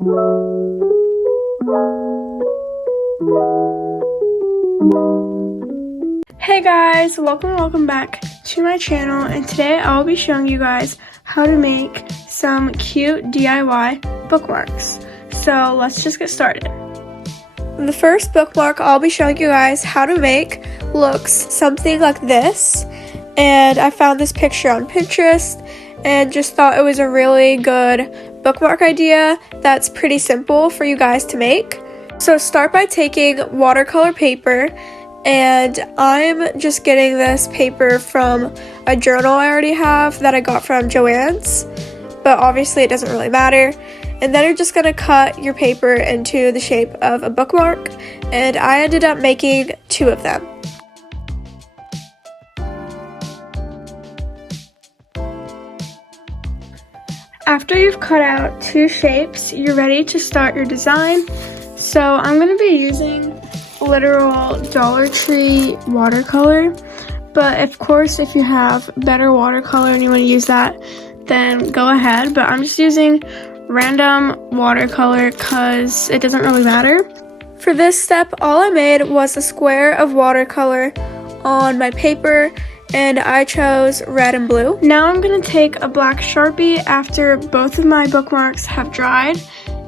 Hey guys, welcome back to my channel, and today I'll be showing you guys how to make some cute DIY bookmarks. So let's just get started. The first bookmark I'll be showing you guys how to make looks something like this, and I found this picture on Pinterest and just thought it was a really good bookmark idea that's pretty simple for you guys to make. So start by taking watercolor paper, and I'm just getting this paper from a journal I already have that I got from Joann's, but obviously it doesn't really matter. And then you're just going to cut your paper into the shape of a bookmark, and I ended up making 2 of them. After you've cut out 2 shapes, you're ready to start your design. So I'm going to be using literal Dollar Tree watercolor, but of course if you have better watercolor and you want to use that, then go ahead, but I'm just using random watercolor because it doesn't really matter. For this step, all I made was a square of watercolor on my paper, and I chose red and blue. Now I'm going to take a black Sharpie after both of my bookmarks have dried,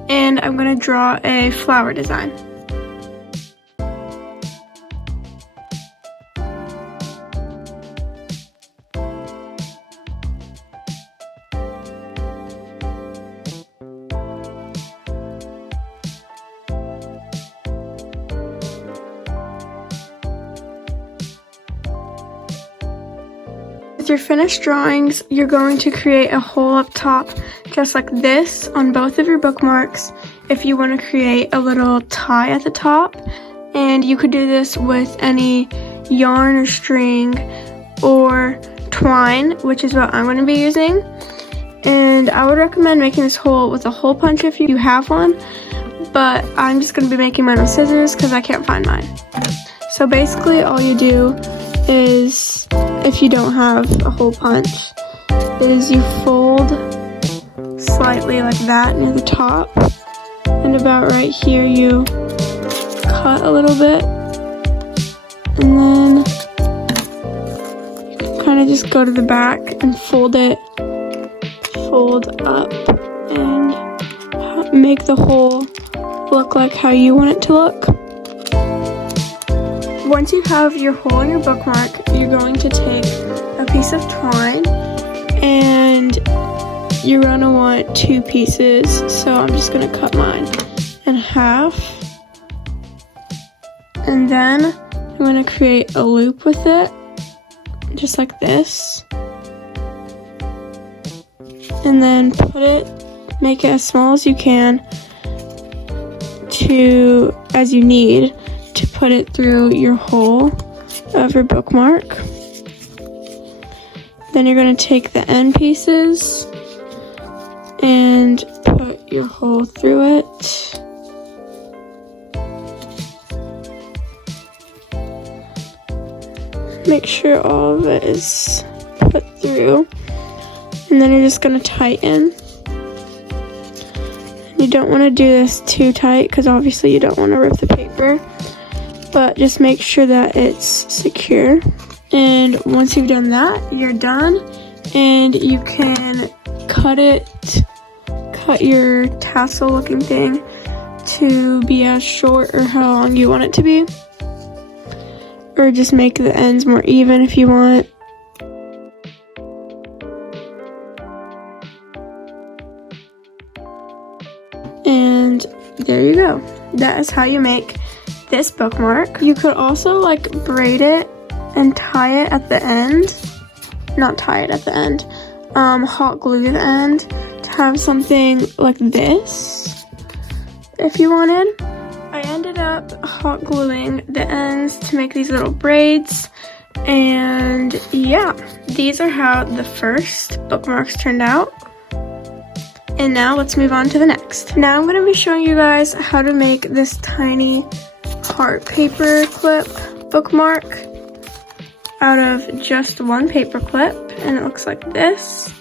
and I'm going to draw a flower design. With your finished drawings, you're going to create a hole up top, just like this, on both of your bookmarks if you want to create a little tie at the top. And you could do this with any yarn or string or twine, which is what I'm going to be using. And I would recommend making this hole with a hole punch if you have one, but I'm just going to be making mine with scissors because I can't find mine. So basically all you do is, if you don't have a hole punch, is you fold slightly like that near the top, and about right here you cut a little bit, and then you can kind of just go to the back and fold up and make the hole look like how you want it to look. Once you have your hole in your bookmark, you're going to take a piece of twine, and you're going to want 2 pieces, so I'm just going to cut mine in half, and then I'm going to create a loop with it, just like this, and then make it as small as you can as you need to put it through your hole of your bookmark. Then you're going to take the end pieces and put your hole through it. Make sure all of it is put through, and then you're just going to tighten. You don't want to do this too tight because obviously you don't want to rip the paper, but just make sure that it's secure. And once you've done that, you're done, and you can cut your tassel looking thing to be as short or how long you want it to be, or just make the ends more even if you want. And there you go. That is how you make this bookmark. You could also like braid it and tie it at the end. Not tie it at the end. Hot glue the end to have something like this if you wanted. I ended up hot gluing the ends to make these little braids, and yeah, these are how the first bookmarks turned out. And now let's move on to the next. Now I'm going to be showing you guys how to make this tiny heart paper clip bookmark out of just one paper clip, and it looks like this.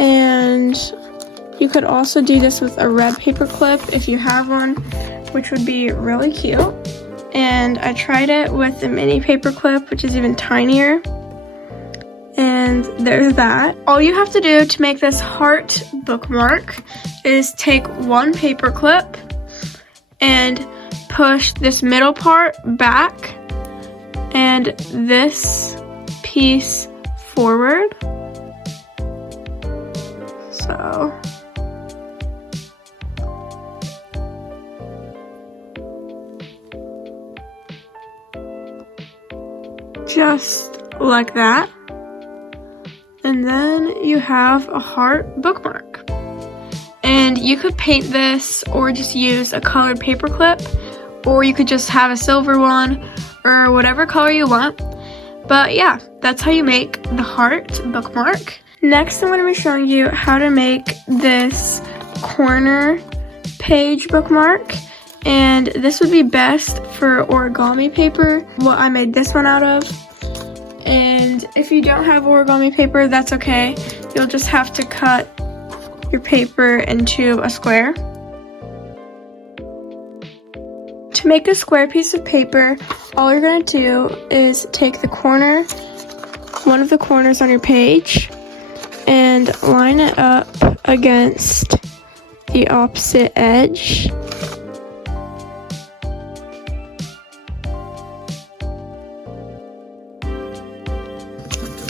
And You could also do this with a red paper clip if you have one, which would be really cute. And I tried it with a mini paper clip, which is even tinier. And there's that. All you have to do to make this heart bookmark is take one paper clip and push this middle part back and this piece forward. So just like that. And then you have a heart bookmark. And you could paint this or just use a colored paper clip, or you could just have a silver one or whatever color you want. But yeah, that's how you make the heart bookmark. Next, I'm going to be showing you how to make this corner page bookmark. And this would be best for origami paper, what I made this one out of. And if you don't have origami paper, that's okay. You'll just have to cut your paper into a square. To make a square piece of paper, all you're going to do is take the corner, one of the corners on your page, and line it up against the opposite edge.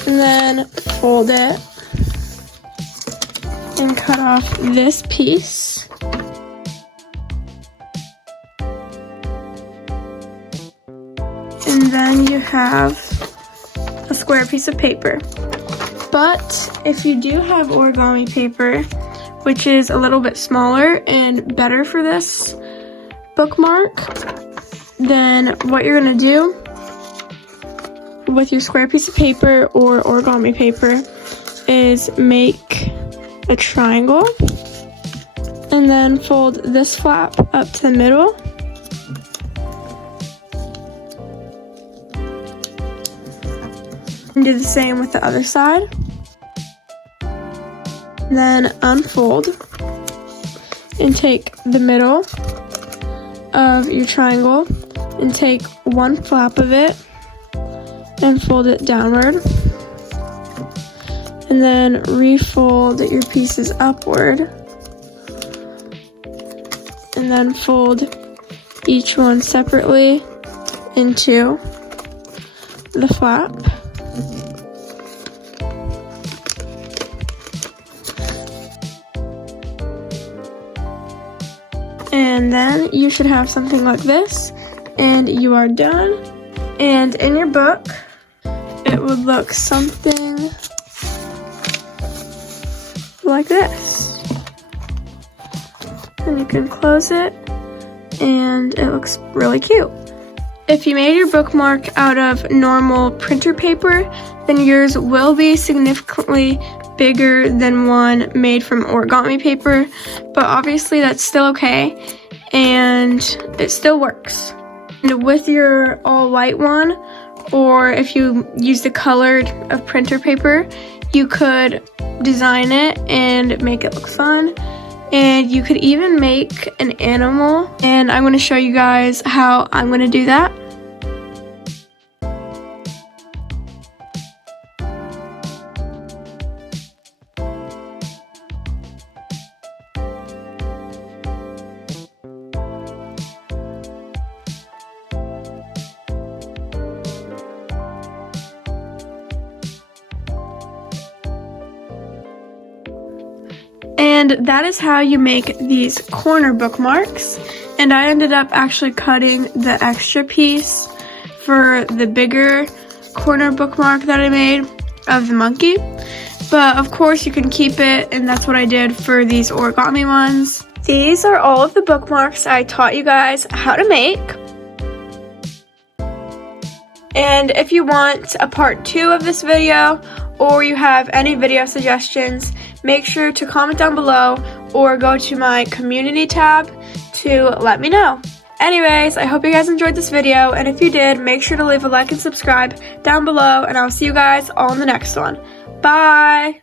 And then fold it and cut off this piece. And then you have a square piece of paper. But if you do have origami paper, which is a little bit smaller and better for this bookmark, then what you're gonna do with your square piece of paper or origami paper is make a triangle and then fold this flap up to the middle. And do the same with the other side. Then unfold and take the middle of your triangle and take one flap of it and fold it downward, and then refold your pieces upward, and then fold each one separately into the flap. And then you should have something like this, and you are done. And in your book, it would look something like this. And you can close it, and it looks really cute. If you made your bookmark out of normal printer paper, then yours will be significantly bigger than one made from origami paper, but obviously that's still okay, and it still works. And with your all white one, or if you use the colored of printer paper, you could design it and make it look fun. And you could even make an animal, and I'm going to show you guys how I'm going to do that. And that is how you make these corner bookmarks. And I ended up actually cutting the extra piece for the bigger corner bookmark that I made of the monkey. But of course you can keep it, and that's what I did for these origami ones. These are all of the bookmarks I taught you guys how to make. And if you want a part 2 of this video, or you have any video suggestions, make sure to comment down below or go to my community tab to let me know. Anyways, I hope you guys enjoyed this video, and if you did, make sure to leave a like and subscribe down below, and I'll see you guys all in the next one. Bye!